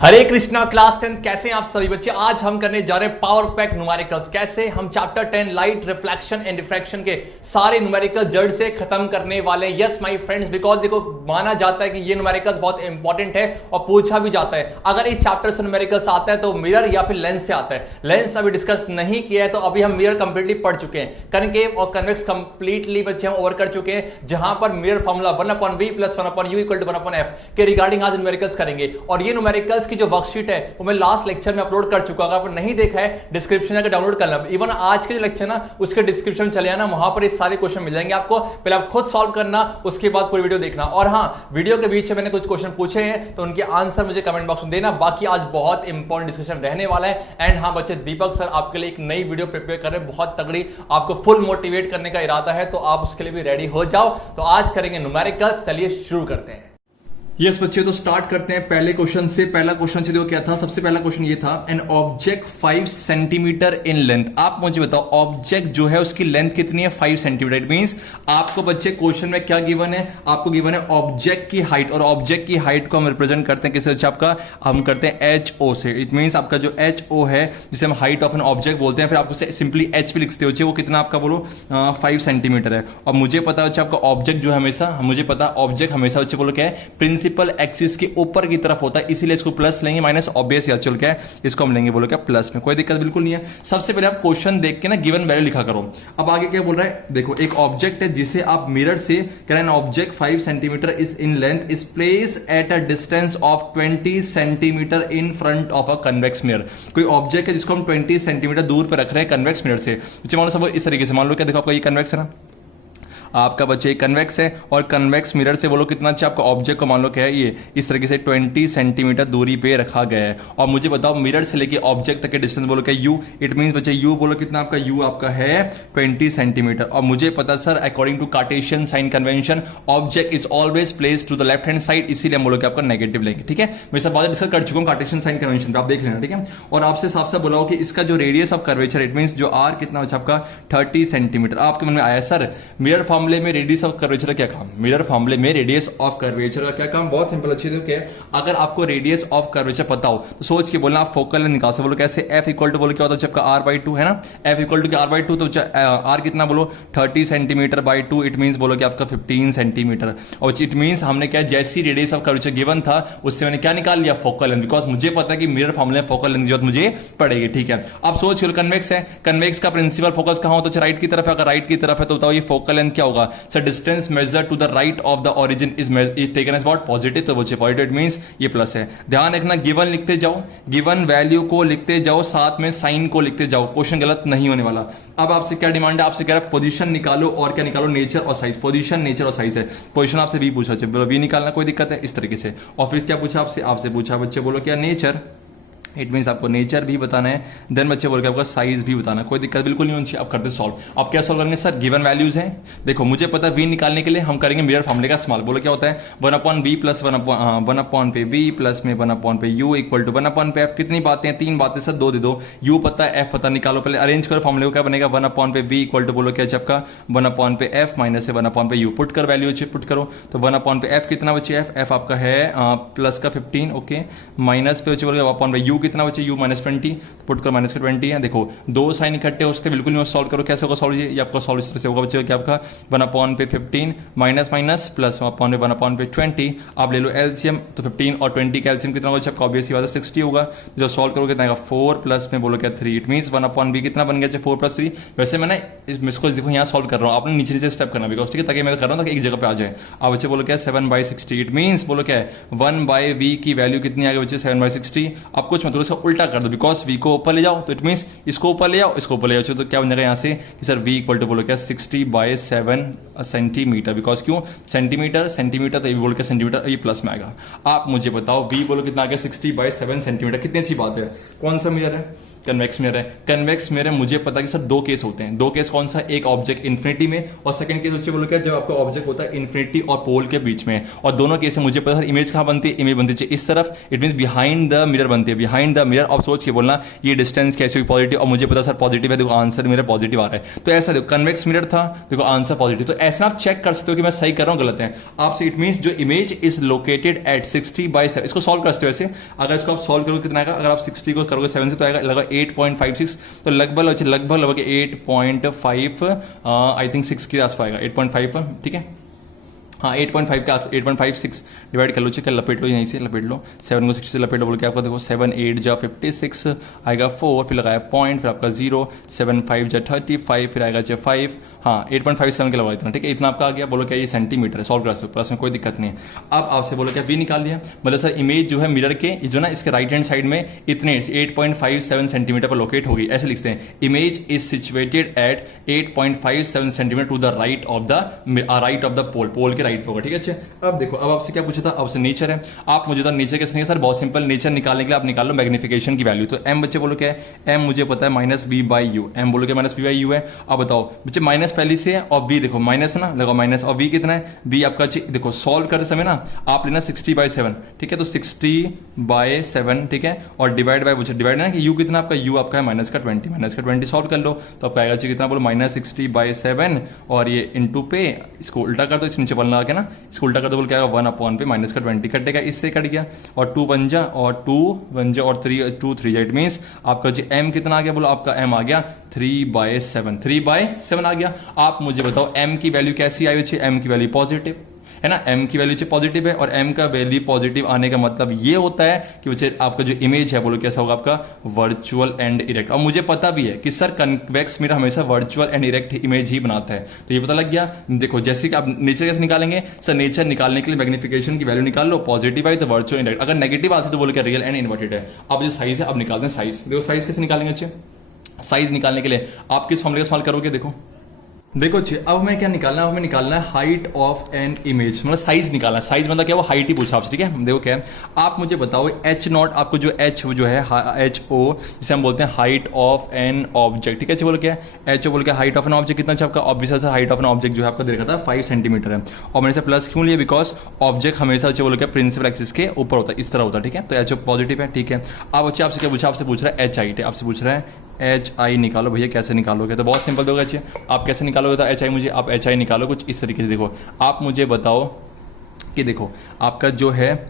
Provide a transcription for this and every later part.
हरे Krishna class 10 कैसे हैं आप सभी बच्चे। आज हम करने जा रहे हैं पावर पैक न्यूमेरिकल्स। कैसे हम chapter 10 light reflection and diffraction के सारे न्यूमेरिकल जड़ से खत्म करने वाले हैं। यस माय फ्रेंड्स, बिकॉज देखो माना जाता है कि ये न्यूमेरिकल्स बहुत इंपॉर्टेंट है और पूछा भी जाता है। अगर इस चैप्टर से न्यूमेरिकल्स आता है तो मिरर या फिर लेंस से आता है। लेंस अभी डिस्कस नहीं किया है तो अभी हम मिरर कंप्लीटली पढ़ चुके हैं। कनकेव और कन्वेक्स कंप्लीटली बच्चे हम ओवर कर चुके हैं, जहां पर mirror formula 1/v + 1/u = 1/f के रिगार्डिंग आज न्यूमेरिकल्स करेंगे। और ये न्यूमेरिकल्स की जो वर्कशीट है वो मैं लास्ट लेक्चर में अपलोड कर चुका हूं। अगर नहीं देखा है डिस्क्रिप्शन में डाउनलोड कर लेना। इवन आज के जो लेक्चर ना उसके डिस्क्रिप्शन में चले आना, वहां पर ये सारे क्वेश्चन मिल जाएंगे आपको। पहले आप खुद सॉल्व करना, उसके बाद पूरी वीडियो देखना। और हां, वीडियो के बीच में मैंने कुछ क्वेश्चन पूछे हैं तो उनके आंसर मुझे कमेंट बॉक्स में देना। बाकी आज बहुत इंपॉर्टेंट डिस्कशन रहने वाला है। एंड हां बच्चे, दीपक सर आपके लिए एक नई वीडियो प्रिपेयर कर रहे हैं, बहुत तगड़ी, आपको फुल मोटिवेट करने का इरादा है, तो आप उसके लिए भी रेडी हो जाओ। तो आज करेंगे न्यूमेरिकल्स। चलिए शुरू करते हैं। यस बच्चे, तो स्टार्ट करते हैं पहले क्वेश्चन से। पहला क्वेश्चन से देखो क्या था। सबसे पहला क्वेश्चन ये था, an object 5 centimetre in length. आप मुझे बताओ ऑब्जेक्ट जो है उसकी लेंथ कितनी है? 5 सेंटीमीटर। इट मींस आपको बच्चे क्वेश्चन में क्या गिवन है? आपको गिवन है ऑब्जेक्ट की हाइट, और ऑब्जेक्ट की हाइट को हम रिप्रेजेंट करते हैं किससे? आपका हम करते हैं HO से। इट मींस आपका जो HO है जिसे हम हाइट ऑफ एन ऑब्जेक्ट बोलते हैं, फिर आपको सिंपली H भी लिखते हो। वो कितना आपका बोलो 5 सेंटीमीटर है। और मुझे पता है आपका ऑब्जेक्ट जो हमेशा, मुझे पता ऑब्जेक्ट हमेशा बच्चे बोलो क्या है? प्रिंसिपल एक्सिस के ऊपर की तरफ होता है, इसीलिए इसको प्लस लेंगे। माइनस ऑब्वियस या चल क्या है, इसको हम लेंगे बोलो क्या? प्लस में। कोई दिक्कत बिल्कुल नहीं है। सबसे पहले आप क्वेश्चन देख के ना गिवन वैल्यू लिखा करो। अब आगे क्या बोल रहा है देखो, एक ऑब्जेक्ट है जिसे आप मिरर से कह रहे हैं object 5 centimetre is in length is place at a distance of 20 centimetre in front of a convex mirror. कोई ऑब्जेक्ट है जिसको हम 20 सेंटीमीटर दूर पर रख रहे हैं कन्वेक्स मिरर से। मान लो सब इस तरीके से, मान लो क्या, देखो आपका ये कन्वेक्स है ना, आपका बच्चे कन्वेक्स है, और कन्वेक्स मिरर से बोलो कितना अच्छा आपका ऑब्जेक्ट को मान लो क्या है, ये इस तरीके से 20 सेंटीमीटर दूरी पे रखा गया है। और मुझे बताओ मिरर से लेके ऑब्जेक्ट तक के डिस्टेंस बोलो क्या? u। इट मींस बच्चे u बोलो कितना आपका? u आपका है 20 सेंटीमीटर। और मुझे पता sir according to Cartesian sign convention object is always place to the left hand side, इसीलिए हम बोलो कि आपका नेगेटिव लेंगे। ठीक है, मैं सब बात डिस्कस कर चुका हूँ कार्टेशियन साइन कन्वेंशन पे, आप देख लेना। ठीक है, और आपसे साफ साफ बोला कि इसका जो radius of curvature, it means जो r कितना बचा आपका 30 सेंटीमीटर। आपके मन में आया सर मिरर फॉर्मूले में रेडियस ऑफ कर्वेचर का क्या काम? मिरर फॉर्मूले में रेडियस ऑफ कर्वेचर का क्या काम? बहुत सिंपल, अच्छी देखो क्या, अगर आपको रेडियस ऑफ कर्वेचर पता हो तो सोच के बोलना, आप फोकल लेंथ निकाल सकते। बोलो कैसे? F इक्वल टू बोलो क्या होता है आपका r/2 है ना। F इक्वल टू r/2, तो r कितना बोलो 30 सेंटीमीटर बाई 2, इट मींस बोलो कि आपका 15 सेंटीमीटर। और इट मींस हमने क्या, जैसी रेडियस ऑफ कर्वेचर गिवन था उससे मैंने क्या निकाल लिया? Focal length. बिकॉज मुझे पता है कि मिरर फॉर्मूले में फोकल लेंथ की जरूरत मुझे पड़ेगी। ठीक है, अब सोच लो कन्वेक्स है, कन्वेक्स का प्रिंसिपल फोकस कहां होता है? राइट की तरफ है। अगर राइट की तरफ है तो बताओ ये फोकल लेंथ क्या होगा? Sir distance measure to the right of the origin is taken as what? Positive. तो बच्चे पॉजिटिव इट मींस ये प्लस है। ध्यान रखना, गिवन लिखते जाओ, गिवन वैल्यू को लिखते जाओ, साथ में साइन को लिखते जाओ, क्वेश्चन गलत नहीं होने वाला। अब आपसे क्या डिमांड है? आपसे कह रहा है पोजीशन निकालो, और क्या निकालो? नेचर और साइज। पोजीशन, नेचर और साइज है। पोजीशन आपसे वी पूछा, वी निकालना, कोई दिक्कत है इस तरीके से। और फिर क्या पूछा आपसे? आपसे पूछा बच्चे बोलो क्या? नेचर। इट मीन्स आपको नेचर भी बताना है, देन बच्चे बोल के आपका साइज भी बताना है। कोई दिक्कत बिल्कुल नहीं होनी चाहिए। आप करते सॉल्व। आप क्या सॉल्व करेंगे? सर गिवन वैल्यूज हैं, देखो मुझे पता है वी निकालने के लिए हम करेंगे मिरर फॉर्मूले का इस्तेमाल। बोलो क्या होता है? 1/v + 1/v प्लस में 1/u इक्वल टू 1/f। कितनी बातें हैं? 3 बातें सर, 2 दे दो। u पता है, f पता, निकालो। पहले अरेंज करो फॉर्मूले को, क्या बनेगा? 1/v इक्वल टू बोलो क्या आपका 1/f माइनस से 1/u। पुट कर वैल्यू अच्छे पुट करो, तो 1/f कितना बचे? f आपका है प्लस का 15, ओके, माइनस पे बचे बोलो 1/u कितना बचे? u -20, पुट कर माइनस का 20 है। देखो दो साइन इकट्ठे हो सकते बिल्कुल नहीं। सॉल्व करो, कैसे होगा सॉल्व? ये आपका सॉल्व इस तरह से होगा बच्चे, क्या आपका 1/15 माइनस माइनस प्लस 1/20। आप ले लो एलसीएम, तो 15 और 20 का एलसीएम कितना होगा? आपका ऑब्वियस ही बात है 60 होगा। जो सॉल्व करोगे कितना आएगा? 4 प्लस में बोलो क्या 3। इट मींस 1/v कितना बन गया? 4 + 3। वैसे मैंने इसको देखो यहाँ सॉल्व कर रहा हूँ, आपने नीचे नीचे स्टेप करना बिकॉज, ठीक है, ताकि मैं कर रहा हूँ ताकि एक जगह पे आ जाए। आप बच्चे बोलो क्या 7/60। इट मींस बोलो क्या है 1/v की वैल्यू कितनी आ गई बच्चे? 7/60। अब कुछ मतलब इसका उल्टा कर दो, बिकॉज v को ऊपर ले जाओ, तो इट मींस इसको ऊपर ले जाओ, इसको ऊपर ले जाओ। तो क्या बन जाएगा यहाँ से कि सर v इक्वल टू बोलो क्या 60/7 सेंटीमीटर। बिकॉज क्यों? सेंटीमीटर सेंटीमीटर, तो ये बोल के सेंटीमीटर, ये प्लस में आएगा। आप मुझे बताओ v बोलो कितना आ गया? 60/7 सेंटीमीटर। कितनी अच्छी बात है। कौन सा मिरर है? कन्वेक्स मिरर है। कन्वेक्स मिरर मुझे पता है कि सर दो केस होते हैं। दो केस कौन सा, एक ऑब्जेक्ट इन्फिनिटी में और सेकंड केस बच्चे बोलो क्या, जब आपका ऑब्जेक्ट होता है इन्फिनिटी और पोल के बीच में। और दोनों केस में मुझे पता है इमेज कहाँ बनती है, इमेज बनती है इस तरफ, it mean behind the mirror बनती है, बिहाइंड द मिरर। अब सोच के बोलना ये डिस्टेंस कैसे हुई पॉजिटिव, और मुझे पता सर पॉजिटिव है, देखो आंसर मेरा पॉजिटिव आ रहा है। तो ऐसा देखो कन्वेक्स मिरर था, देखो आंसर पॉजिटिव। तो ऐसा आप चेक कर सकते हो कि मैं सही कर रहा हूँ गलत है आपसे। इट मीन्स जो इमेज इज लोकेटेड एट 60/7, इसको सॉल्व कर सकते हो ऐसे। अगर इसको आप सॉल्व करोगे कितना आएगा, अगर आप 60 को करोगे 7 से तो आएगा लगभग 8.56, तो लगभग 8.5 आई थिंक 6 के आसपास आएगा, 8.5 ठीक है, हाँ 8.5 का 8.56 डिवाइड कर लो, चेक लपेट लो, यहीं से लपेट लो, 7 को 60 से लपेट लो, बोल के आपका देखो 7 8 जा 56 आएगा 4, फिर लगाया पॉइंट, फिर आपका 0, 7 5 जा 35, फिर आएगा 5, हाँ 8.57 के लगा इतना, ठीक है, इतना आपका आ गया। बोलो क्या ये सेंटीमीटर है, सॉल्व कर सकते हो, प्लस में कोई दिक्कत नहीं है। अब आपसे बोलो क्या वी निकाल लिया, मतलब सर इमेज जो है मिरर के जो ना इसके राइट हैंड साइड में इतने 8.57 सेंटीमीटर पर लोकेट होगी, ऐसे लिखते हैं image is situated at 8.57 centimetre to the right of the pole, pole के राइट होगा, ठीक है। अच्छा अब देखो, अब आपसे क्या पूछा था, आपसे नेचर है। आप मुझे तो नेचर कैसे नहीं, सर बहुत सिंपल, नेचर निकालने के लिए आप निकाल लो मैग्निफिकेशन की वैल्यू। तो एम बच्चे बोलो क्या है, एम मुझे पता है -v/u, एम बोलो क्या -v/u है। अब बताओ बच्चे माइनस पहले से है और v देखो माइनस है ना, लगाओ माइनस, और v कितना है, v आपका देखो सॉल्व करते समय ना आप लेना 60/7, ठीक है, तो 60/7 ठीक है, और डिवाइड बाय पूछा, डिवाइड है ना कि u कितना आपका, u आपका है -20 सॉल्व कर लो तो आपका आएगा कितना, बोलो -60/7 और ये इंटू पे इसको उल्टा कर दो, इस नीचे बनना आके ना इसको उल्टा कर दो, बोल क्या आएगा 1/पे -20 कटेगा, इससे कट गया, और 2 1 जा और 2 1 जा और 2 3 जा, इट मीन्स आपका जो m कितना आ गया, बोलो आपका m आ गया 3/7 आ गया। आप मुझे बताओ m की वैल्यू कैसी आई हुई, m की वैल्यू पॉजिटिव है ना, m की वैल्यू पॉजिटिव है, और m का वैल्यू पॉजिटिव आने का मतलब ये होता है कि बच्चे आपका जो इमेज है बोलो कैसा होगा आपका वर्चुअल एंड इरेक्ट। और मुझे पता भी है कि सर कन्वेक्स मिरर हमेशा वर्चुअल एंड इरेक्ट इमेज ही बनाता है, तो ये पता लग गया। देखो जैसे कि आप नेचर कैसे निकालेंगे, सर नेचर निकालने के लिए मैग्निफिकेशन की वैल्यू निकाल लो, पॉजिटिव आई तो वर्चुअल इरेक्ट, अगर नेगेटिव आती तो बोलो क्या रियल एंड इन्वर्टेड है। अब जो साइज है अब निकालते हैं साइज। देखो साइज कैसे निकालेंगे, अच्छे साइज निकालने के लिए आप किस फॉर्मूले का इस्तेमाल करोगे, देखो अच्छे अब मैं क्या निकालना है, हमें निकालना है हाइट ऑफ एन इमेज, मतलब साइज निकालना है। साइज मतलब क्या, वो हाइट ही पूछा आपसे, ठीक है। देखो क्या है, आप मुझे बताओ h0 आपको जो h जो है HO जिसे हम बोलते हैं हाइट ऑफ एन ऑब्जेक्ट, ठीक है। बोलो क्या है, HO बोल के हाइट ऑफ एन ऑब्जेक्ट कितना आपका, ऑब्वियस है हाइट ऑफ एन ऑब्जेक्ट जो है आपका दे रखा था 5 सेंटीमीटर है, और मैंने से प्लस क्यों लिया, बिकॉज ऑब्जेक्ट हमेशा अच्छे बोलो क्या प्रिंसिपल एक्सिस के ऊपर होता है, इस तरह होता है, ठीक है। तो HO पॉजिटिव है, ठीक है। अब अच्छे आपसे क्या पूछा, आपसे पूछ रहा है h हाइट है, आपसे पूछ रहा है HI निकालो, भैया कैसे निकालोगे, तो बहुत सिंपल होगा, अच्छे आप कैसे निकालोगे, तो HI मुझे आप HI निकालो कुछ इस तरीके से। देखो आप मुझे बताओ कि देखो आपका जो है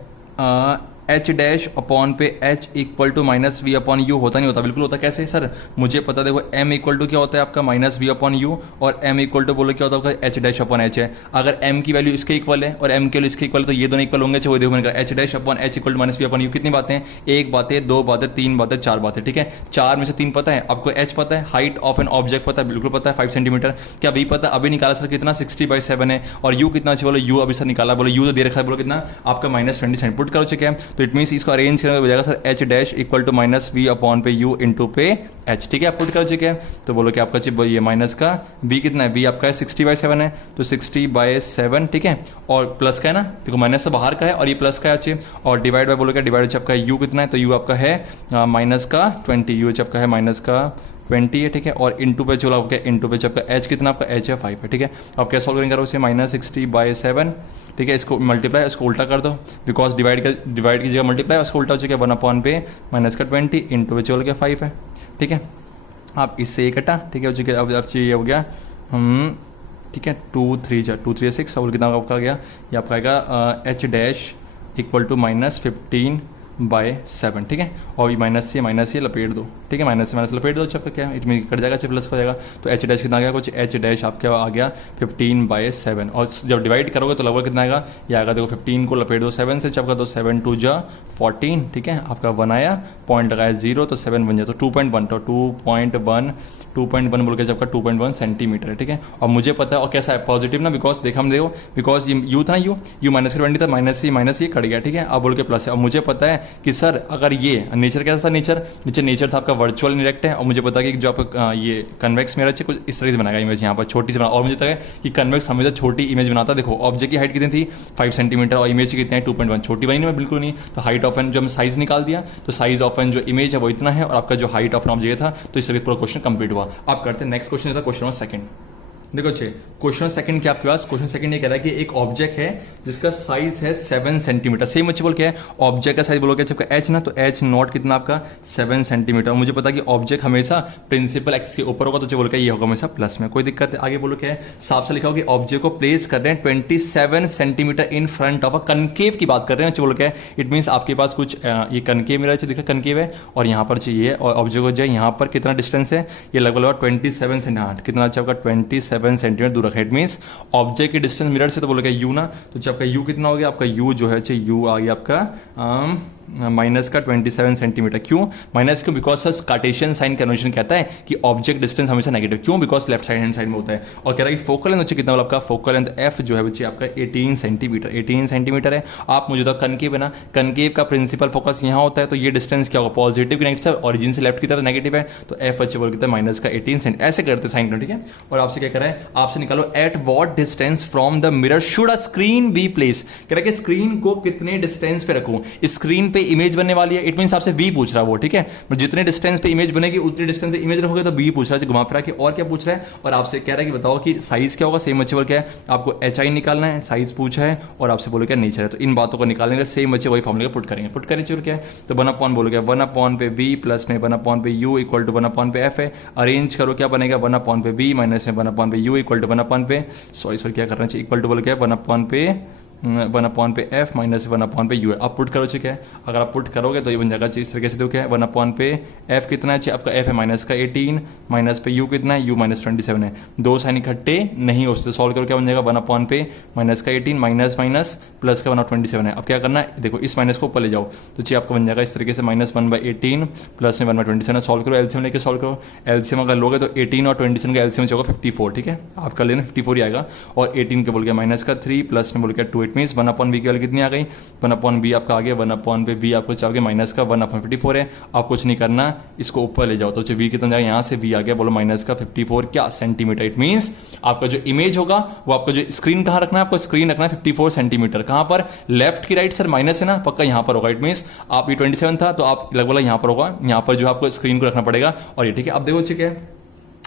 h डैश अपॉन पे h इक्वल टू -v/u होता नहीं होता, बिल्कुल होता, कैसे सर मुझे पता, देखो m इक्वल टू क्या होता है आपका -v/u, और m इक्वल टू बोलो क्या होता है आपका h डैश अपॉन h है। अगर m की वैल्यू इसके इक्वल है और m की वैल्यू इसके इक्वल है तो ये दोनों इक्वल होंगे। चाहे देखो मैंने कहा h dash upon h equal to -v/u, कितनी बातें हैं, एक बात है, दो बातें, तीन बातें, चार बातें, ठीक है। 4 में से 3 पता है आपको, h पता है, हाइट ऑफ एन ऑब्जेक्ट पता है, बिल्कुल पता है 5 सेंटीमीटर, क्या v पता है, अभी निकाला सर कितना 60/7 है, और u कितना बोलो u अभी सर निकाला, बोलो u तो दे रखा है, बोलो कितना आपका -20 पुट करो, ठीक है। तो इट मीन्स इसको अरेंज करने में हो जाएगा sir h dash equal to -v/u into पे h, ठीक है, पुट करो, ठीक है। तो बोलो कि आपका चिप ये माइनस का v कितना है, v आपका है 60/7 है, तो 60/7, ठीक है, और प्लस का है ना, देखो माइनस से बाहर का है और ये प्लस का है अच्छे, और डिवाइड बाय बोलो क्या, डिवाइड आपका u कितना है, तो u आपका है -20, u आपका है -20 है, ठीक है, और इंटू पे चलो आपका इंटू पे आपका h कितना आपका h है 5 है, ठीक है। आप क्या सॉल्व करेंगे, करो उसे -60/7, ठीक है, इसको मल्टीप्लाई, इसको उल्टा कर दो, बिकॉज डिवाइड की जगह मल्टीप्लाई, उसको उल्टा हो चुका है 1/पे -20 इंटू पे चलो क्या 5 है, ठीक है। आप इससे ये कटा, ठीक है, हो चुका अब ये हो गया ठीक है, 2 3 6 और कितना आपका गया, ये आपका आएगा h डैश इक्वल टू -15/7, ठीक है, और ये माइनस से लपेट दो, ठीक है, माइनस से लपेट दो, आपका क्या इट में कट जाएगा, प्लस हो जाएगा, तो h डैश कितना आ गया, कुछ h डैश आपका आ गया 15/7, और जब डिवाइड करोगे तो लगभग कितना आएगा, ये आएगा, देखो 15 को लपेट दो 7 से, आपका तो 7 2 जा 14, ठीक है, आपका 1 आया, पॉइंट लगाया 0 तो 7 बन जाए, तो 2.1, तो 2.1 बोल के आपका 2.1 सेंटीमीटर है, ठीक है। और मुझे पता है, और कैसा है पॉजिटिव ना, बिकॉज देखा हम देखो, बिकॉज ये यू था ना, यू -20 था, माइनस ये कट गया, ठीक है। अब बोल के प्लस है, और मुझे पता है कि सर अगर ये नेचर कैसा था, नेचर था आपका वर्चुअल इनडायरेक्ट है, और मुझे पता है कि जो आपका ये कन्वेक्स मिरर है कुछ इस तरह से बनाएगा इमेज, यहाँ पर छोटी सी बना, और मुझे पता है कि कन्वेक्स हमेशा छोटी इमेज बनाता है। देखो ऑब्जेक्ट की हाइट कितनी थी 5 सेंटीमीटर और इमेज की कितनी है 2.1, छोटी बनी नहीं बिल्कुल नहीं। तो हाइट ऑफ एन जो हमने साइज निकाल दिया, तो साइज ऑफ एन जो इमेज है वो इतना है, और आपका जो हाइट ऑफ एन ऑब्जेक्ट था, तो इससे भी पूरा क्वेश्चन कंप्लीट हुआ। आप करते हैं नेक्स्ट क्वेश्चन था क्वेश्चन नंबर सेकंड। देखो अच्छे क्वेश्चन सेकंड क्या आपके पास, क्वेश्चन सेकंड ये कह रहा है कि एक ऑब्जेक्ट है जिसका साइज है 7 सेंटीमीटर। सेम अच्छे बोल क्या है, ऑब्जेक्ट का साइज बोलो क्या आपका एच ना, तो एच नॉट कितना आपका 7 सेंटीमीटर। मुझे पता है कि ऑब्जेक्ट हमेशा प्रिंसिपल एक्स के ऊपर होगा, तो बोल क्या ये होगा हमेशा प्लस में, कोई दिक्कत है। आगे बोलो क्या है, साफ से लिखा होगा कि ऑब्जेक्ट को प्लेस कर रहे हैं 27 centimetre in front of a concave की बात कर रहे हैं। बोलो क्या है, इट मीन्स आपके पास कुछ ये कनकेव मिरर दिखा कनकेव है, और यहाँ पर चाहिए और ऑब्जेक्ट को जो है यहाँ पर कितना डिस्टेंस है, ये लगभग 27 सेंटीमीटर, कितना अच्छा आपका 27 सेंटीमीटर दूर रखा है। इट मीन्स ऑब्जेक्ट की डिस्टेंस मिरर से, तो बोलोगे यू ना, तो आपका यू कितना हो गया, आपका यू जो है यू आ गया आपका माइनस का 27 सेंटीमीटर। क्यों माइनस, क्यों, because sir Cartesian sign convention कहता है कि ऑब्जेक्ट डिस्टेंस हमेशा नेगेटिव, क्यों, because left side hand side में होता है। और कह रहा है कि फोकल लेंथ कितना वाला आपका, फोकल लेंथ एफ जो है बच्चे आपका 18 सेंटीमीटर है। आप मुझे तो कनकेव है ना, कनकेव का प्रिंसिपल फोकस यहाँ होता है, तो ये डिस्टेंस क्या होगा, पॉजिटिव की नेगेटिव, ऑरिजिन से लेफ्ट की तरफ नेगेटिव है, तो एफ बच्चे बोल कितना माइनस का 18 सेंट, ऐसे करते हैं साइन, ठीक है। और आपसे क्या कर रहा है, आपसे निकालो at what distance from the mirror should a screen be place. कह रहा है कि स्क्रीन को कितने डिस्टेंस पे रखूं, स्क्रीन पे इमेज बनने वाली है, इट मींस आपसे v पूछ रहा है वो, ठीक है। जितने डिस्टेंस पे इमेज बनेगी उतने डिस्टेंस पे इमेज रखोगे, तो v पूछ रहा है घुमा फिरा के। और क्या पूछ रहा है, और आपसे कह रहा है कि बताओ कि साइज क्या होगा, सेम बच्चे क्या है, आपको एच आई निकालना है, साइज पूछा है, और आपसे बोलो क्या नेचर है। तो इन बातों को निकालने का सेम बच्चे वही फॉर्मूले पुट करेंगे, पुट करें क्या है, तो 1/, बोलो क्या 1/, पे v प्लस में 1/, पे u इक्वल टू 1/, पे f है। अरेंज करो क्या बनेगा, 1/, पे v माइनस में 1/, पे u इक्वल टू 1/, पे सॉरी क्या करना चाहिए, इक्वल टू बोलो क्या 1/, पे 1/, पे f माइनस 1/, पे u है। आप पुट करो क्या है, अगर आप पुट करोगे तो ये बन जाएगा इस तरीके से, देखो क्या है 1/, पे f कितना है, आपका f है माइनस का 18, माइनस पे u कितना है, u माइनस 27 है। दो साइन इकट्ठे नहीं हो सकते, सॉल्व करो क्या बन जाएगा 1/, पे माइनस का 18 माइनस माइनस प्लस का 1/27 है। अब क्या करना है, देखो इस माइनस को ऊपर ले जाओ, तो चाहिए आपका बन जाएगा इस तरीके से -1/18 प्लस में 1/27। सॉल्व करो, एलसीएम लेके सॉल्व करो, एलसीएम अगर लोगे तो 18 और 27 का एलसीएम होगा 54, ठीक है, आप कर लेना 54 ही आएगा। और 18 के बोल गया माइनस का 3 प्लस में बोल गया 2, इट मीन्स 1/, b की वैल्यू कितनी आ गई, 1/, b आपका आ गया 1/, पे b आपको चाहिए माइनस का 1/54 है। आप कुछ नहीं करना, इसको ऊपर ले जाओ, तो v कितना जाएगा, यहाँ से v आ गया बोलो माइनस का 54 क्या सेंटीमीटर। इट मीन्स आपका जो इमेज होगा वो आपका जो स्क्रीन कहाँ रखना है, आपको स्क्रीन रखना है 54 सेंटीमीटर। कहाँ पर, लेफ्ट की राइट सर माइनस है ना, पक्का यहाँ पर होगा। इट मीन्स आप ये 27 था तो आप लगभग यहाँ पर होगा, यहाँ पर जो आपको स्क्रीन को रखना पड़ेगा। और ये ठीक है, अब देखो ठीक है,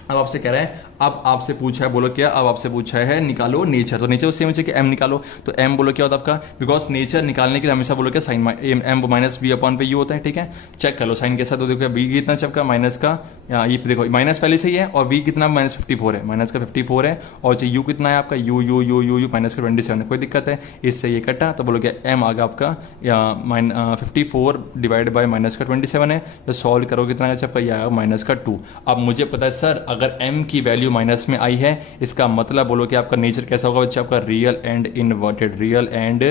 अब आपसे कह रहा है, अब आपसे पूछा है बोलो क्या, अब आपसे पूछा है निकालो नेचर, तो नेचर सेम है कि m निकालो, तो m बोलो क्या होता है आपका, बिकॉज नेचर निकालने के लिए हमेशा बोलो क्या साइन m माइनस v/, पे u होता है, ठीक है। चेक कर लो साइन के साथ, तो देखो v कितना चपका माइनस का, ये देखो माइनस पहले से ही है, और v कितना -54 है, माइनस का 54 है, और u कितना है आपका u माइनस का 27 है, कोई दिक्कत है, इससे ये कटा, तो बोलो क्या m आ गया आपका 54 डिवाइड बाय माइनस का 27 है, तो सॉल्व करो कितना है चपका, यह माइनस का 2। अब मुझे पता है सर अगर m की वैल्यू माइनस में आई है, इसका मतलब बोलो कि आपका नेचर कैसा होगा बच्चे, आपका real and inverted, real and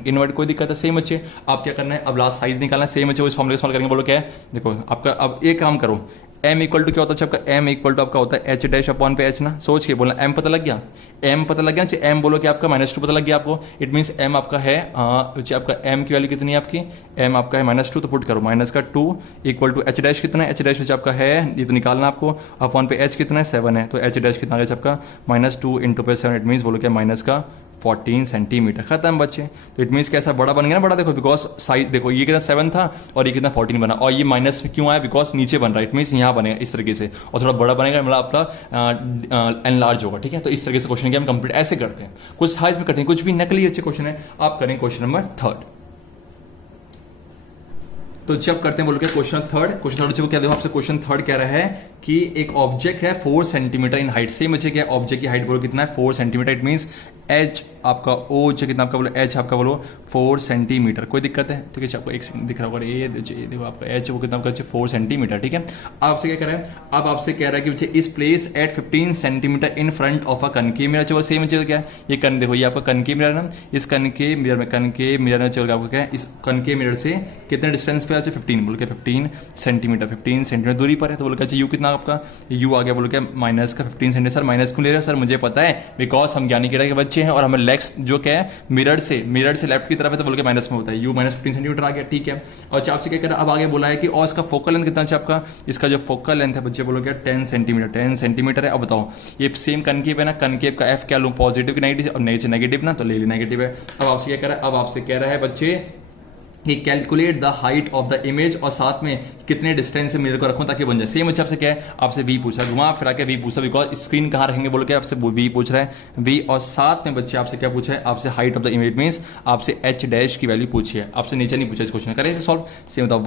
invert, कोई दिक्कत है, सेम बच्चे। आप क्या करना है, अब लास्ट साइज निकालना है, सेम बच्चे उस फॉर्मूले सॉल्व करेंगे, बोलो क्या है, देखो आपका अब एक काम करो, m इक्वल टू क्या होता है आपका, m इक्वल टू आपका होता है h' पे h ना, सोच के बोलना, m पता लग गया, m पता लग गया, m बोलो कि आपका -2 पता लग गया आपको। इट मीन्स m आपका है आपका m की वैल्यू कितनी है आपकी, m आपका है -2, तो पुट करो माइनस का 2 इक्वल टू h' कितना है, h' आपका है ये तो निकालना आपको, अपॉन पे h कितना है 7 है, तो h' कितना आ गया आपका -2 इंटू पे 7, इट मीन्स बोलो क्या माइनस का 14 सेंटीमीटर, खत्म बच्चे। तो इट मीन्स कैसा बड़ा बन गया ना, बड़ा देखो, बिकॉज साइज देखो ये कितना 7 था और ये कितना 14 बना, और ये माइनस क्यों आया, बिकॉज नीचे बन रहा है, इट मीन्स यहाँ बनेगा इस तरीके से, और थोड़ा बड़ा बनेगा मतलब आपका एनलार्ज होगा, ठीक है। तो इस तरीके से क्वेश्चन की हम कंप्लीट ऐसे करते हैं, कुछ साइज में करते हैं, कुछ भी नकली अच्छे क्वेश्चन है। आप करें क्वेश्चन नंबर 3। तो जब करते हैं बोल के क्वेश्चन थर्ड क्या देखो आपसे क्वेश्चन थर्ड कह रहा है कि एक ऑब्जेक्ट है 4 सेंटीमीटर इन हाइट, सेम बच्चे क्या ऑब्जेक्ट की हाइट बोलो कितना है 4 सेंटीमीटर, इट मीन्स एच आपका ओ कितना आपका बोलो एच आपका बोलो 4 सेंटीमीटर, कोई दिक्कत है, ठीक है। आपको एक दिख रहा होगा ये देखो आपका एच वो कितना आपका 4 सेंटीमीटर, ठीक है। आपसे क्या कह रहा है, अब आपसे कह रहा है कि बच्चे इस place at 15 centimetre in front of a concave mirror, वो सेम चीज क्या है, ये कन देखो ये आपका कनकेव मिरर ना, इस कनकेव मिरर में चल आपको क्या है, इस कनकेव मिरर से कितने डिस्टेंस पे क्या 15 बोल के 15 सेंटीमीटर दूरी पर है। तो बोल क्या यू कितना आपका यू आ गया बोल क्या माइनस का 15 सेंटीमीटर। सर माइनस क्यों ले रहे हो? सर मुझे पता है बिकॉज हम ज्ञानी के बच्चे हैं और हमें लेग्स जो क्या है मिरर से लेफ्ट की तरफ है तो बोल के माइनस में होता है। यू माइनस 15 सेंटीमीटर आ गया, ठीक है। और आपसे क्या कह रहा है अब आगे बोला है कि और इसका फोकल लेंथ कितना है आपका, इसका जो फोकल लेंथ है बच्चे बोलो क्या 10 सेंटीमीटर है। अब बताओ ये सेम कनकेव है ना, कनकेव का एफ क्या लूँ पॉजिटिव की नेगेटिव, अब नेगेटिव ना तो ले ली नेगेटिव है। अब आपसे क्या कह रहा है, अब आपसे कह रहा है बच्चे कि calculate the height of the image और साथ में कितने डिस्टेंस से मिरर को रखूं ताकि बन जाए। सेम मुझे आपसे क्या है, आपसे वी पूछा, घुमा फिरा के वी पूछा बिकॉज स्क्रीन कहाँ रखेंगे बोलो क्या आपसे वी पूछ रहा है वी। और साथ में बच्चे आपसे क्या पूछा है, आपसे height of the image means आपसे एच डैश की वैल्यू पूछी है, आपसे नीचे नहीं पूछा इस क्वेश्चन। करें इसे सॉल्व। सेम बताओ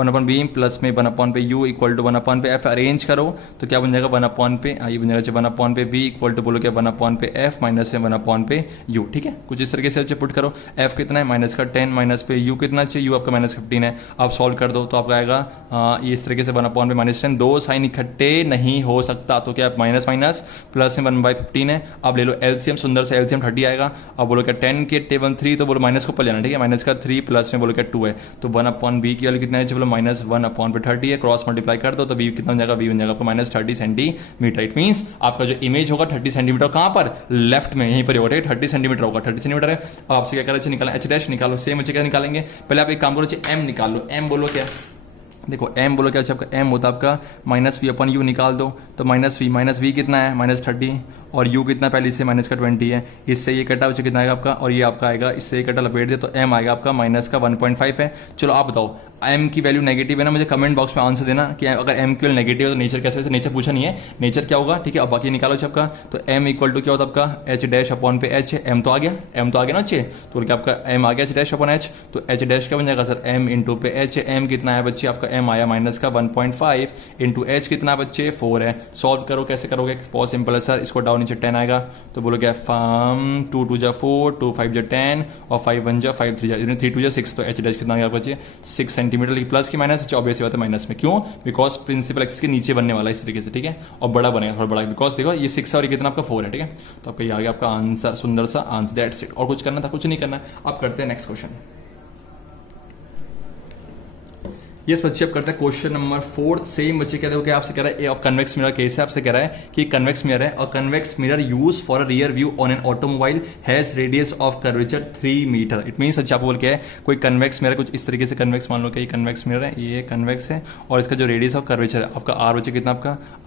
1/बी प्लस में 1/पे यू इक्वल टू 1/पे एफ अरेंज करो तो क्या बन जाएगा 1/पे ये बन जाएगा 1/पे वी इक्वल टू बोलो क्या 1/पे एफ माइनस से 1/पे यू, ठीक है। कुछ इस तरीके से पुट करो। एफ कितना है माइनस का 10 माइनस पे यू कितना चाहिए, यू आपका माइनस 15 है। आप सॉल्व कर दो तो आपका आएगा ये इस तरीके से 1/पे माइनस 10, दो साइन इकट्ठे नहीं हो सकता तो क्या माइनस माइनस प्लस में 1/15 है। अब ले लो एलसीएम, सुंदर से एलसीएम 30 आएगा। अब बोलो क्या 10 के टेबल 3 तो बोलो माइनस को ऊपर लेना, ठीक है। माइनस का 3 प्लस में बोलो क्या 2 है तो 1/बी की वैल्यू कितना है बोलो माइनस 1/30 है। क्रॉस मल्टीप्लाई कर दो तो बी कितना हो जाएगा, बी बन जाएगा आपको माइनस 30 सेंटीमीटर। इट मीन्स आपका जो इमेज होगा 30 सेंटीमीटर कहाँ पर लेफ्ट में यहीं पर होगा, ठीक है। 30 सेंटीमीटर होगा, 30 सेंटीमीटर है। अब आपसे क्या करें निकालना एच डैश निकालो। सेम बच्चे क्या निकालेंगे, पहले आप एक काम करो एम निकाल लो। एम बोलो क्या, देखो एम बोलो क्या आपका एम होता है आपका माइनस वी अपन यू निकाल दो तो माइनस वी कितना है माइनस 30 और यू कितना पहले से माइनस का 20 है। इससे ये कटा बच्चे कितना आएगा आपका और ये आपका आएगा, इससे ये कटा लपेट दे तो एम आएगा आपका माइनस का 1.5 है। चलो आप बताओ एम की वैल्यू नेगेटिव है ना, मुझे कमेंट बॉक्स में आंसर देना कि अगर एम की वैल्यू नेगेटिव है तो नेचर कैसे, नेचर पूछा नहीं है, नेचर क्या होगा, ठीक है। अब बाकी निकालो आपका तो एम इक्वल टू क्या होता है आपका एच डैश अपॉन पे एच, एम तो आ गया, एम तो आ गया ना अच्छे, तो क्या आपका एम आ गया एच डैश अपॉन एच, तो एच डैश क्या बन जाएगा सर एम इंटू पे एच। एम कितना है बच्चे आपका एम आया माइनस का 1.5 इंटू एच कितना बच्चे 4 है। सॉल्व करो, कैसे करोगे, बहुत सिंपल है सर, इसको डाउन नीचे 10 आएगा तो बोलो क्या 2 2 जा 4 2 5 जा 10 और 5 1 जा 5 3 जा 3 2 जा 6 तो एच डैश कितना आ गया बच्चे 6 सेंटीमीटर प्लस की माइनस, ऑब्वियस बात है माइनस में, क्यों बिकॉज प्रिंसिपल एक्सिस के नीचे बनने वाला है इस तरीके से, ठीक है। और बड़ा बनेगा थोड़ा बड़ा बिकॉज देखो ये 6 और ये कितना आपका 4 है, ठीक है। तो आपका ये आ गया आपका आंसर, सुंदर सा आंसर, दैट्स इट। और कुछ करना था, कुछ नहीं करना। अब करते हैं नेक्स्ट क्वेश्चन। यस बच्चे अब करते हैं क्वेश्चन नंबर 4। सेम बच्चे कह रहे हो कि आपसे कह रहा है कन्वेक्स मिरर केस है, आपसे कह रहा है कि कन्वेक्स मिरर है और convex mirror use for a rear view on an automobile has radius of curvature 3 metre. It means अच्छा आपको बोल के है कोई कन्वेक्स मिरर कुछ इस तरीके से कन्वेक्स, मान लो कि ये कन्वेक्स मिरर है, ये कन्वेक्स है और इसका जो रेडियस ऑफ कर्वेचर है आपका आर बच्चे कितना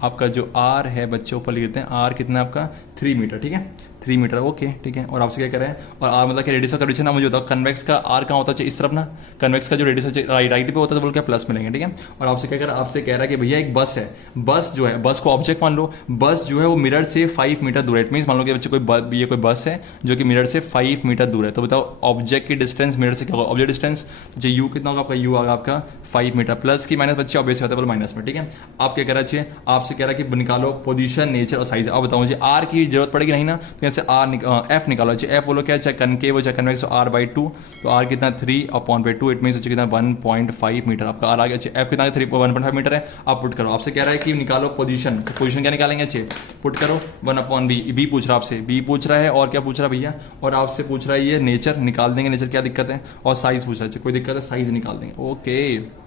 आपका जो आर है बच्चे ऊपर लिख देते हैं, आर कितना आपका 3 मीटर, ठीक है 3 मीटर, ओके ठीक है। और आपसे क्या कह रहे हैं और आर मतलब कि रेडियस ऑफ कर्वेचर ना मुझे बताओ कन्वेक्स का आर कहाँ होता है इस तरफ ना, कन्वेक्स का जो रेडियस राइट पे होता है तो बोल क्या प्लस मिलेंगे, ठीक है। और आपसे क्या कर रहा है, आपसे कह रहा है कि भैया एक बस है, बस जो है बस को ऑब्जेक्ट मान लो, बस जो है वो मिरर से 5 मीटर दूर है। इट मीन्स मान लो कि बच्चे ये कोई बस है जो कि मिरर से 5 मीटर दूर है, तो बताओ ऑब्जेक्ट की डिस्टेंस मिरर से क्या होगा, ऑब्जेक्ट डिस्टेंस जो यू कितना होगा आपका, यू आगा आपका 5 मीटर प्लस की माइनस बच्चे ऑब्वियस होता है माइनस में, ठीक है। आप क्या कह रहा है, आपसे कह रहा है कि निकालो पोजीशन नेचर और साइज। अब बताओ मुझे आर की जरूरत पड़ेगी नहीं ना, तो यहाँ से आर एफ निकालो, एफ बोलो क्या चाहे कनकेव हो चाहे कन्वेक्स R/2, तो आर कितना 3/2, इट मीन कितना 1.5 मीटर आपका आर आ गया। एफ कितना 1.5 मीटर है। आप पुट करो, आपसे कह रहा है कि निकालो पोजीशन, तो पोजीशन क्या निकालेंगे अच्छे, पुट करो 1/b, बी पूछ रहा है आपसे, बी पूछ रहा है और क्या पूछ रहा है भैया, और आपसे पूछ रहा है ये नेचर निकाल देंगे, नेचर क्या दिक्कत है, और साइज पूछ रहा है, कोई दिक्कत है साइज निकाल देंगे, ओके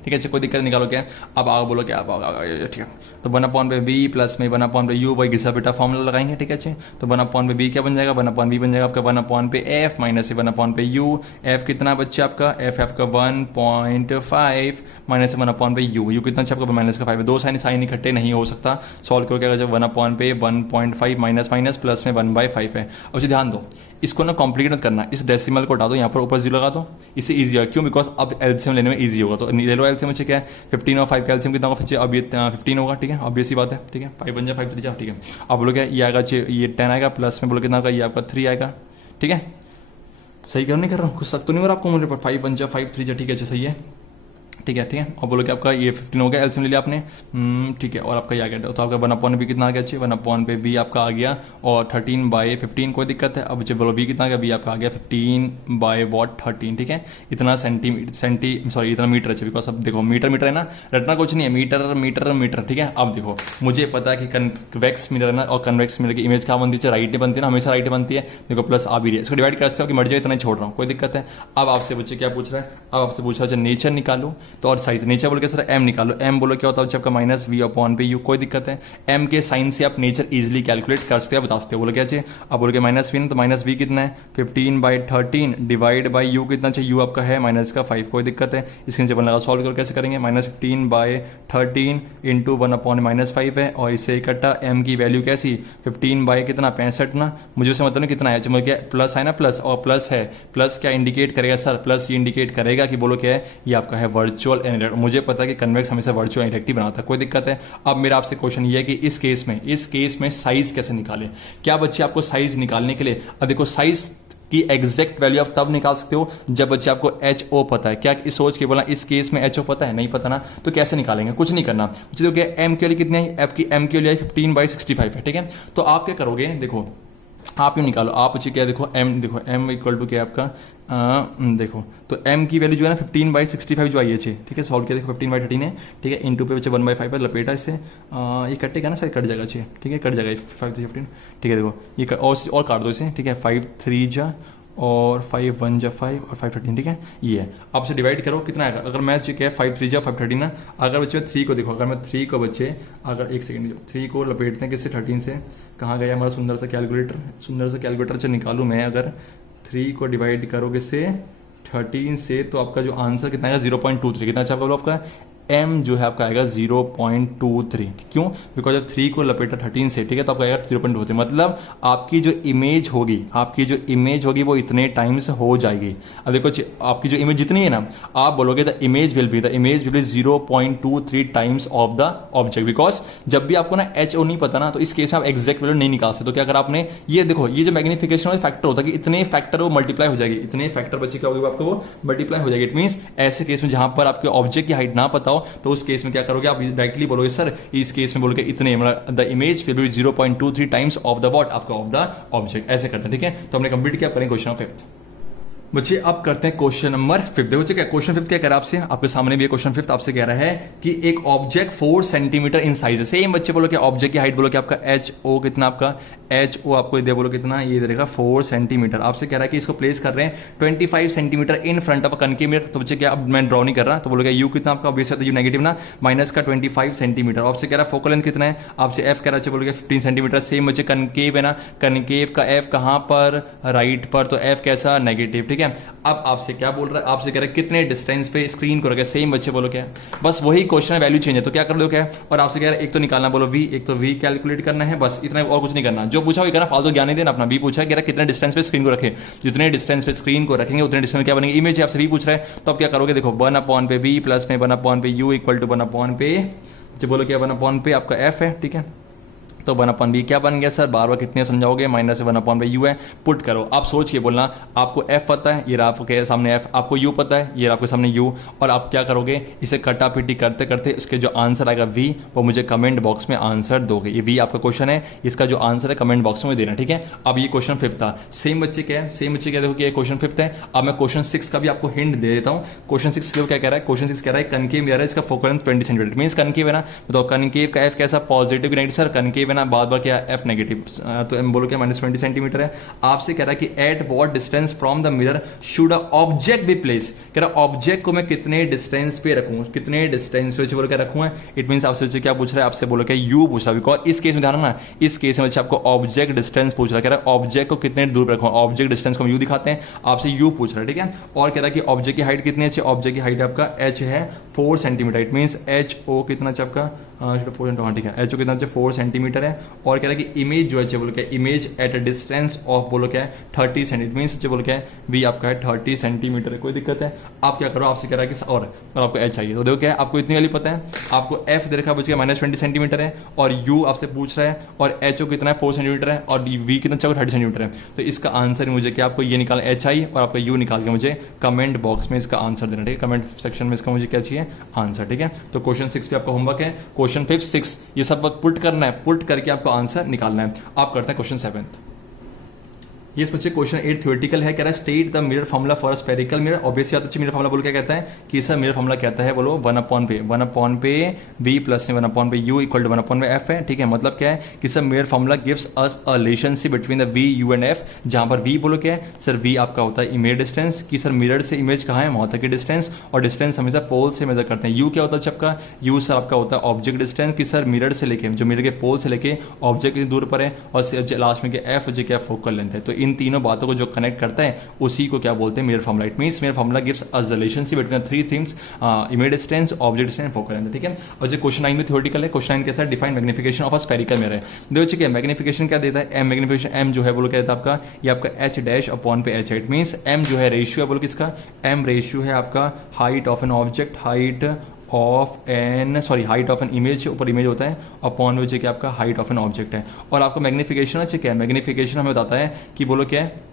ठीक है। कोई दिक्कत निकालो क्या, अब आगे बोलो क्या, अब ठीक है। तो 1/b प्लस में 1/u वही घिसा बेटा फॉर्मूला लगाएंगे, ठीक है अच्छे। तो 1/b क्या बन जाएगा, 1/b बन जाएगा आपका 1/f माइनस से 1/u। f कितना बच्चा आपका, f आपका 1.5 माइनस से 1/u, u कितना अच्छा आपका माइनस का 5 है, दो साइन इकट्ठे नहीं हो सकता। सॉल्व करो क्या, 1/पे 1.5 माइनस माइनस प्लस में 1/5 है। अब ध्यान दो, इसको ना कॉम्प्लिकेट मत करना, इस डेसिमल को हटा दो, यहाँ पर ऊपर 0 लगा दो, इससे ईजी है, क्यों बिकॉज अब एलसीएम लेने में ईजी होगा। तो ले लो एलसीएम अच्छे, क्या है 15 और 5 का एलसीएम कितना होगा, अब ये 15 होगा, ठीक है ऑब्वियस सी बात है, ठीक है 5 बन जाए 5 3 जाओ, ठीक है। अब बोलो क्या ये आएगा, ये 10 आएगा प्लस में बोलो कितना होगा, ये आपका 3 आएगा, ठीक है। सही कर नहीं कर रहा हूँ, कुछ सख्त तो नहीं हो रहा आपको, मुझे 5 बन जाए 5 3 जाए, ठीक है अच्छा सही है, ठीक है और बोलो कि आपका ये 15 हो गया, एलसीएम ले लिया आपने, ठीक है, और आपका ये आ गया तो आपका 1/b कितना आ गया अच्छे 1/b आपका आ गया और 13/15 कोई दिक्कत है। अब बोलो b कितना आ गया, b आपका आ गया 15/13 ठीक है, इतना इतना मीटर है बिकॉज अब देखो मीटर है ना, रटना कुछ नहीं है, मीटर ठीक है। अब देखो मुझे पता है कि कन्वेक्स मिरर है ना, और कन्वेक्स मिरर की इमेज क्या बनती है, राइट बनती है ना, हमेशा राइट बनती है। देखो प्लस आ भी रही है, इसको डिवाइड करते हो कि मर्जी इतना ही छोड़ रहा हूँ, कोई दिक्कत है। अब आपसे बच्चे क्या पूछ रहा है, अब आपसे पूछ रहा है नेचर निकालो, तो और साइज नेचर बोल के सर m निकालो, m बोलो क्या होता है आपका -v/u, कोई दिक्कत है। m के साइन से आप नेचर इजीली कैलकुलेट कर सकते हो, बता सकते हो। बोलो क्या चाहिए, अब बोलो कि -v, तो -v कितना है 15/13 डिवाइड बाई u कितना चाहिए, u आपका है -5, कोई दिक्कत है। इसके नीचे लगा सॉल्व करो, कैसे करेंगे, -15/13 इंटू 1/-5 है, और इससे इकट्ठा m की वैल्यू कैसी 15 कितना 65 ना, मुझे उससे मतलब नहीं कितना है, मुझे क्या प्लस है ना, प्लस और प्लस है, प्लस क्या इंडिकेट करेगा सर, प्लस ये इंडिकेट करेगा कि बोलो क्या है, ये आपका है वर्चुअल इनडायरेक्ट। मुझे पता है कि कन्वेक्स हमेशा वर्चुअल इनडायरेक्ट ही बनाता है, कोई दिक्कत है। अब मेरा आपसे क्वेश्चन ये है कि इस केस में साइज कैसे निकालें। क्या बच्चे आपको साइज निकालने के लिए, अब देखो साइज की एग्जैक्ट वैल्यू आप तब निकाल सकते हो जब बच्चे आपको HO पता है। क्या इस सोच के बोला इस केस में HO पता है, नहीं पता ना, तो कैसे निकालेंगे, कुछ नहीं करना। देखो क्या m के लिए कितनी आई, आपकी m के लिए 15/65 है, ठीक है। तो आप क्या करोगे, देखो आप यूँ निकालो, आप बच्चे क्या देखो m इक्वल टू क्या आपका देखो, तो m की वैल्यू जो है ना 15/65 जो आई है, ठीक है, सॉल्व किया, देखो 15/13 है, ठीक है, इंटू पे बच्चे 1/5 पर लपेटा इससे, ये कटेगा ना शायद, कट जाएगा अच्छे, ठीक है, कट जाएगा 5 से 15, ठीक है, देखो ये और काट दो इसे, ठीक है, 5 3 जा और 5 1 जा 5 और 5 13, ठीक है, ये है। अब से डिवाइड करो कितना आएगा, अगर मैं क्या 5 3 जा 5 13 ना, अगर बच्चे 3 को देखो, अगर मैं 3 को बच्चे अगर एक सेकंड 3 को लपेटते हैं किससे 13 से, कहाँ गया हमारा सुंदर सा कैलकुलेटर से निकालूँ मैं, अगर 3 को डिवाइड करोगे से 13 से, तो आपका जो आंसर कितना आएगा 0.23, कितना अच्छा आपका m जो है आपका आएगा 0.23, क्यों, बिकॉज जब 3 को लपेटा 13 से, ठीक है, तो आपका आएगा 0.23, मतलब आपकी जो इमेज होगी वो इतने टाइम्स हो जाएगी। अब देखो आपकी जो इमेज जितनी है ना, आप बोलोगे the image will be 0.23 times of the object, because जब भी आपको ना HO नहीं पता ना, तो इस केस में आप एग्जैक्ट वैल्यू नहीं निकाल सकते। तो क्या अगर आपने ये देखो, ये जो मैग्निफिकेशन वाला फैक्टर होता है कि इतने फैक्टर वो मल्टीप्लाई हो जाएगी, इतने फैक्टर बच्चे क्या होगी आपको वो मल्टीप्लाई हो जाएगी। इट मीन्स ऐसे केस में जहां पर आपके ऑब्जेक्ट की हाइट ना पता हो, तो उस केस में क्या करोगे आप, डायरेक्टली बोलोगे सर इस केस में बोलोगे इतने, मतलब the image will be 0.23 times of the what, आपका ऑफ द ऑब्जेक्ट, ऐसे करते हैं, ठीक है। तो हमने कंप्लीट किया, करें क्वेश्चन 5 बच्चे। अब करते हैं क्वेश्चन नंबर 5। देखो क्या क्वेश्चन 5 क्या कह रहा है आपसे, आपके सामने भी क्वेश्चन 5 आपसे कह रहा है कि एक ऑब्जेक्ट 4 सेंटीमीटर इन साइज है। सेम बच्चे बोलो कि ऑब्जेक्ट की हाइट बोलो कि आपका HO कितना, आपका HO आपको दे बोलो कितना, ये देगा 4 सेंटीमीटर। आपसे कह रहा है कि इसको प्लेस कर रहे हैं 25 centimetre in front of concave mirror. तो बच्चे क्या, अब मैं ड्रॉ नहीं कर रहा, तो बोलोगे U कितना आपका, बेस है U नेगेटिव ना, माइनस का 25 सेंटीमीटर। आपसे कह रहा है फोकल लेंथ कितना है, आपसे F कह रहा है, बोलोगे 15 सेंटीमीटर। सेम बच्चे कनकेव है ना, कनकेव का F कहाँ पर, राइट पर, तो F कैसा, नेगेटिव, ठीक है। अब आपसे क्या बोल रहा है, आपसे कह रहा है कितने डिस्टेंस पे स्क्रीन को रखे। सेम बच्चे बोलो क्या, बस वही क्वेश्चन है, वैल्यू चेंज है, तो क्या कर दो क्या, और आपसे कह रहा है एक तो निकालना, बोलो V, एक तो V कैलकुलेट करना है, बस इतना, और कुछ नहीं करना। जो पूछा वही करना, फालतू ज्ञान नहीं देना अपना। V पूछा है, कह रहा है कितने डिस्टेंस पे स्क्रीन को रखें, जितने डिस्टेंस पे स्क्रीन को रखेंगे उतने डिस्टेंस में क्या बनेगी इमेज। आपसे V पूछ रहा है, तो आप क्या करोगे, देखो 1/b प्लस में 1/u इक्वल टू 1/, बोलो क्या 1/, आपका F है, ठीक है। तो 1/b क्या बन गया सर, बार बार कितने समझाओगे, माइनस 1/u है, पुट करो। आप सोच के बोलना, आपको f पता है, ये आपके सामने f, आपको u पता है, ये आपके सामने u, और आप क्या करोगे, इसे कटा पिटी करते करते इसके जो आंसर आएगा v, वो मुझे कमेंट बॉक्स में आंसर दोगे। ये v आपका क्वेश्चन है, इसका जो आंसर है कमेंट बॉक्स में देना, ठीक है। अब ये क्वेश्चन 5 था। सेम बच्चे क्या है, देखो कि ये क्वेश्चन 5 है। अब मैं क्वेश्चन 6 का भी आपको हिंट दे देता हूँ। क्वेश्चन 6 क्या कह रहा है, क्वेश्चन 6 कह रहा है कनकेव मिरर है, इसका focal length 20 centimetre, means concave है ना, तो कनकेव का f कैसा, पॉजिटिव नेगेटिव, सर कनकेव है ना, बार बार क्या F नेगेटिव, तो m बोलो क्या -20 सेंटीमीटर है। आपसे कह रहा है कि at what distance from the mirror should a object be place, कह रहा है ऑब्जेक्ट को मैं कितने डिस्टेंस पे रखूं, कितने डिस्टेंस पे बोलो क्या रखूं। इट मींस आपसे क्या पूछ रहा है, आपसे बोलो क्या u पूछ रहा है, बिकॉज इस केस में ध्यान ना, इस केस में आपको ऑब्जेक्ट डिस्टेंस पूछ रहा है, कह रहा है ऑब्जेक्ट को कितने दूर पे रखूं, ऑब्जेक्ट डिस्टेंस को हम u दिखाते हैं, आपसे u पूछ रहा है, ठीक है। और कह रहा है कि ऑब्जेक्ट की हाइट कितनी है, ऑब्जेक्ट की हाइट आपका h है 4 सेंटीमीटर। इट मींस HO कितना आपका 4 ठीक है, एच ओ कितना 4 सेंटीमीटर है। और कह रहा है कि इमेज जो है बोलो क्या, image at a distance of बोलो क्या है 30 सेंटीमीटर, मीन्स बोलो क्या है वी आपका है 30 सेंटीमीटर है। कोई दिक्कत है? आप क्या करो, आपसे कह रहा है कि और आपको एच चाहिए, तो देखो क्या है, आपको इतनी वाली पता है, आपको एफ दे रखा है -20 सेंटीमीटर है, और यू आपसे पूछ रहा है, और एच ओ कितना है 4 सेंटीमीटर है, और वी कितना चाहिए 30 सेंटीमीटर है। तो इसका आंसर मुझे क्या, आपको ये निकालना एच आई और आपका यू निकाल के मुझे कमेंट बॉक्स में इसका आंसर देना, ठीक है, कमेंट सेक्शन में इसका मुझे क्या चाहिए आंसर, ठीक है। तो क्वेश्चन 6 पे आपका होमवर्क है, क्वेश्चन 5, 6 ये सब पुट करना है, पुट करके आपको आंसर निकालना है। आप करते हैं क्वेश्चन 7। ये बच्चे क्वेश्चन 8 थ्योरेटिकल है, कह रहा है state the mirror formula for spherical mirror. Obviously आता है मिरर फॉर्मूला बोलो क्या कहता है कि सर मिरर फॉर्मूला कहता है, बोलो 1/p v plus 1/p u equal to 1/f है, ठीक है। मतलब क्या है कि sir mirror formula gives us a relationship between the v u and f, जहां पर v बोलो क्या है सर, v आपका होता है इमेज डिस्टेंस, कि सर मिरर से इमेज कहाँ है, वहां तक की डिस्टेंस, और डिस्टेंस हमेशा पोल से मेजर करते हैं। u क्या होता है सबका, u सर आपका होता है ऑब्जेक्ट डिस्टेंस, कि सर मिरर से लेके, जो मिरर के पोल से लेके ऑब्जेक्ट कितनी दूर पर है, और लास्ट में क्या f जो क्या फोकल लेंथ है। तो इन तीनों बातों को जो कनेक्ट करता है उसी को क्या बोलते हैं mirror formula. It means mirror formula gives us the relationship between three things, image distance, object distance, focal length, ठीक है। और जो क्वेश्चन 9 में थ्योरेटिकल है, क्वेश्चन 9 कैसा है, define magnification of a spherical mirror है। देखो ठीक है, मैग्निफिकेशन क्या देता है, एम मैग्निफिकेशन, एम जो है बोलो क्या देता है आपका, ये आपका एच डैश अपॉन पे एच है। इट मींस एम जो है रेशियो है, बोलो किसका, एम रेशियो है आपका height of an object, height of an image, ऊपर इमेज होता है, अपॉन विच क्या आपका हाइट ऑफ एन ऑब्जेक्ट है। और आपका मैग्निफिकेशन अच्छा क्या है, मैग्निफिकेशन हमें बताता है कि बोलो क्या है,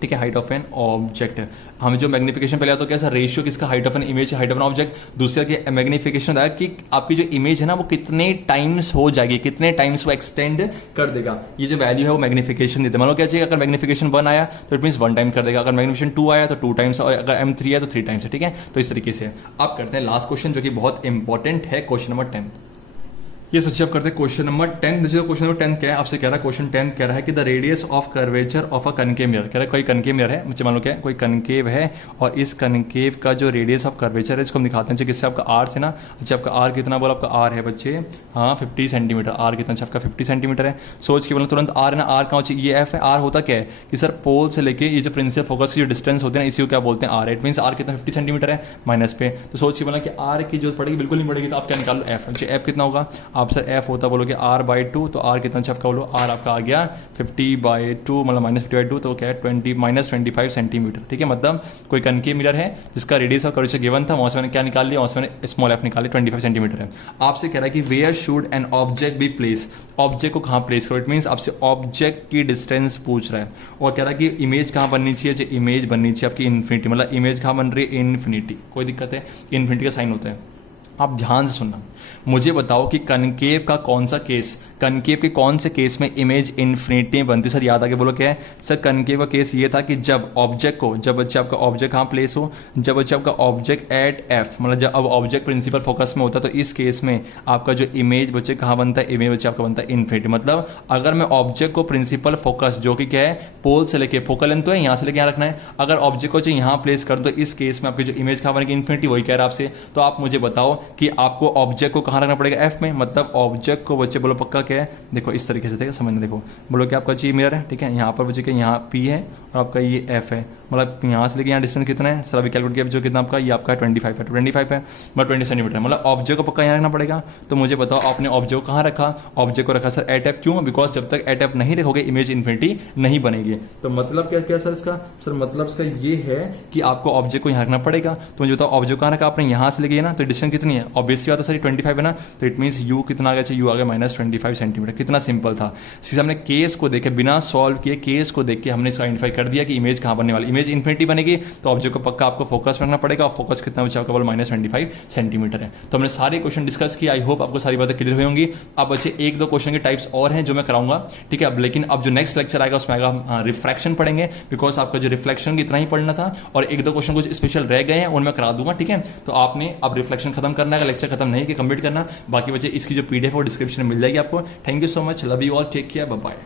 ठीक है, हाइट ऑफ एन ऑब्जेक्ट। हमें जो मैग्निफिकेशन पहले आता है कैसा, रेशियो किसका, height of an image, height of an object. दूसरा कि मैग्निफिकेशन है कि आपकी जो इमेज है ना वो कितने टाइम्स हो जाएगी, कितने टाइम्स वो एक्सटेंड कर देगा, ये जो वैल्यू है वो मैग्निफिकेशन देते हैं। मान लो क्या चाहिए, अगर मैग्निफिकेशन 1 आया तो इट मीन्स 1 टाइम कर देगा, अगर मैग्निफिकेशन 2 आया तो 2 टाइम्स, और अगर M3 है तो 3 टाइम्स है, ठीक है। तो इस तरीके से आप करते हैं लास्ट क्वेश्चन जो कि बहुत इंपॉर्टेंट है, क्वेश्चन नंबर 10। ये सोचिए आप करते हैं क्वेश्चन नंबर 10। जो क्वेश्चन नंबर 10 क्या है, आपसे कह रहा है क्वेश्चन 10 कह रहा है कि the radius of curvature of a concave mirror. कह रहा है कोई कनकेव मिरर है, मुझे मान लो क्या है, कोई कनकेव है, और इस कनकेव का जो रेडियस ऑफ कर्वेचर है इसको हम दिखाते हैं किससे, आपका आर से ना। अच्छा आपका आर कितना बोला, आपका आर है बच्चे, हाँ 50 सेंटीमीटर। आर कितना, अच्छा आपका 50 सेंटीमीटर है। सोच के बोला तुरंत आर है ना, आर कहाँ चाहिए, ये एफ है। आर होता क्या है कि सर पोल से लेके ये जो प्रिंसिपल फोकस की जो डिस्टेंस होती है ना, इसी को क्या बोलते हैं आर। इट मीन्स आर कितना 50 सेंटीमीटर है माइनस पे। तो सोच के बोला कि आर की जरूरत पड़ेगी, बिल्कुल नहीं पड़ेगी, तो आप क्या निकाल लो एफ। अच्छा एफ कितना होगा, आप सर एफ होता बोलोगे r/2, तो r कितना अच्छा आपका बोलो, r आपका आ गया 50/2, मतलब -50/2, तो क्या है -25 सेंटीमीटर, ठीक है। मतलब कोई कनकेव मिरर है जिसका रेडियस ऑफ कर्वेचर गिवन था, वहां से मैंने क्या निकाल लिया, वहां से मैंने स्मॉल एफ निकाल लिया, 25 सेंटीमीटर है। आपसे कह रहा है कि where should an object be place, object को कहाँ प्लेस करो। इट मीन्स आपसे ऑब्जेक्ट की डिस्टेंस पूछ रहा है, और कह रहा है कि इमेज कहाँ बननी चाहिए, इमेज बननी चाहिए आपकी इन्फिनिटी, मतलब इमेज कहाँ बन रही है, इन्फिनिटी। कोई दिक्कत है, इन्फिनिटी का साइन होता है। आप ध्यान से सुनना, मुझे बताओ कि कनकेव का कौन सा केस, कनकेव के कौन से केस में इमेज इन्फिनिटी में बनती है। सर याद आके बोलो क्या है सर, कनकेव का केस ये था कि जब ऑब्जेक्ट को, जब बच्चे आपका ऑब्जेक्ट कहाँ प्लेस हो, जब बच्चे आपका ऑब्जेक्ट एट एफ, मतलब जब अब ऑब्जेक्ट प्रिंसिपल फोकस में होता है, तो इस केस में आपका जो इमेज बच्चे कहाँ बनता है, इमेज बच्चे आपका बनता है इन्फिनिटी। मतलब अगर मैं ऑब्जेक्ट को प्रिंसिपल फोकस जो कि क्या है पोल से लेके, फोकल लेंथ तो है यहाँ से लेके यहाँ रखना है, अगर ऑब्जेक्ट को यहाँ प्लेस कर दो, इस केस में आपकी जो इमेज कहाँ बनेगी, इन्फिनिटी। वही कह रहा है आपसे। तो आप मुझे बताओ कि आपको ऑब्जेक्ट को कहाँ रखना पड़ेगा, एफ में। मतलब ऑब्जेक्ट को बच्चे बोलो पक्का क्या है, देखो इस तरीके से, देखो समझना, देखो बोलो कि आपका चाहिए मिरर है, ठीक है, यहाँ पर बच्चे के यहाँ पी है और आपका ये एफ है, मतलब यहाँ से लेके यहाँ डिस्टेंस कितना है सर, अभी कैलकुलेट किया जो कितना आपका, ये आपका 25 है, 25 है, मतलब 20 सेंटीमीटर। मतलब ऑब्जेक्ट को पक्का यहाँ रखना पड़ेगा। तो मुझे बताओ आपने ऑब्जेक्ट को कहाँ रखा, ऑब्जेक्ट को रखा सर एट एफ। क्यों, बिकॉज जब तक एट एफ नहीं रखोगे इमेज इन्फिनिटी नहीं बनेगी। तो मतलब क्या क्या सर इसका, सर मतलब इसका ये है कि आपको ऑब्जेक्ट को यहाँ रखना पड़ेगा। तो मुझे बताओ ऑब्जेक्ट कहाँ रखा आपने, यहाँ से लेके ना, तो डिस्टेंस कितनी है, ऑब्वियसली बात है सर 25 है ना, तो इट मीन्स यू कितना आ गया, यू आ गया -25 सेंटीमीटर। कितना सिंपल था। सीधा हमने केस को देखे, बिना सॉल्व किए केस को देख के हमने इसका आइडेंटिफाई कर दिया कि इमेज कहाँ बनने वाली, इमेज इन्फिनिटी बनेगी। तो ऑब्जेक्ट को पक्का आपको फोकस रखना पड़ेगा, और फोकस कितना बचा आपका, -25 सेंटीमीटर है। तो हमने सारे क्वेश्चन डिस्कस किए। आई होप आपको सारी बातें क्लियर हुई होंगी। अब बच्चे 1-2 क्वेश्चन के टाइप्स और हैं जो मैं कराऊंगा, ठीक है। अब लेकिन अब जो नेक्स्ट लेक्चर आएगा उसमें आएगा रिफ्रैक्शन पढ़ेंगे, बिकॉज आपका जो रिफ्लेक्शन इतना ही पढ़ना था, और 1-2 क्वेश्चन कुछ स्पेशल रह गए हैं उनमें करा दूंगा, ठीक है। तो आपने अब रिफ्लेक्शन खत्म करना है, लेक्चर खत्म नहीं कि कंप्लीट करना। बाकी बच्चे इसकी जो PDF है वो डिस्क्रिप्शन में मिल जाएगी आपको। Thank you so much, love you all, take care, bye bye.